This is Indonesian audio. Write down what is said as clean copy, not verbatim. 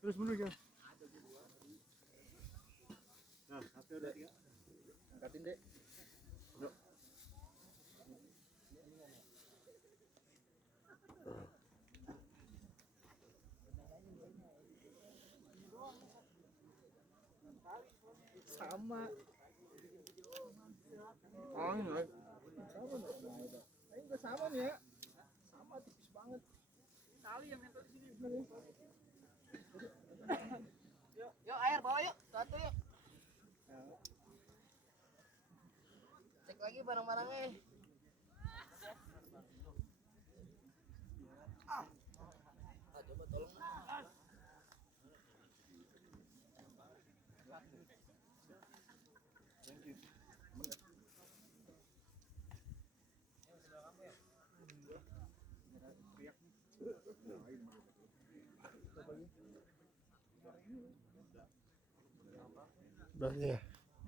Terus mundur ya. Nah, satu udah tiga. Angkatin dek. Yuk. Sama. Oh ini. Sama nih. Ini juga sama nih ya. Sama tipis banget. Kali yang nempel di sini. Yuk air bawa yuk, satu yuk. Cek lagi barang-barangnya. Coba tolong. Udah ya.